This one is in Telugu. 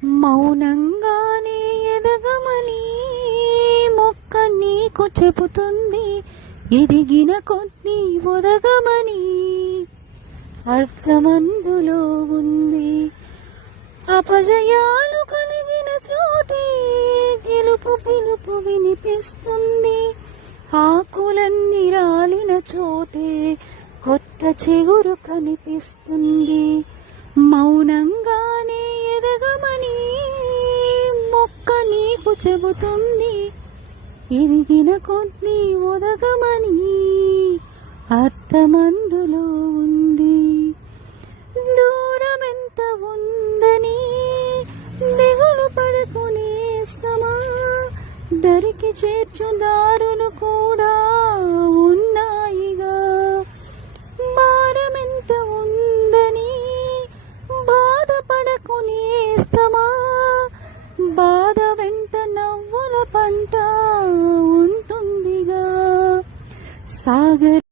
మౌనంగానే ఎదగమని మొక్క నీకు చెబుతుంది, ఎదిగిన కొద్ది ఒదగమని అర్థమందులో ఉంది. అపజయాలు కలిగిన చోటే గెలుపు పిలుపు వినిపిస్తుంది. ఆకులన్నీ రాలిన చోటే కొత్త చిగురు కనిపిస్తుంది. మౌనంగానే ఎదగమని మొక్క నీకు చెబుతుంది, ఎదిగిన కొద్ది ఒదగమని అర్థమందులో ఉంది. దూరమెంత ఉందని దిగులు పడుకునేస్తమా, దరికి చేర్చు దారులు కూడా ఉన్నాయిగా. భారమెంత ఉందని బాధపడకునేస్తమా, బాధ వెంట నవ్వుల పంట ఉంటుందిగా. సాగర్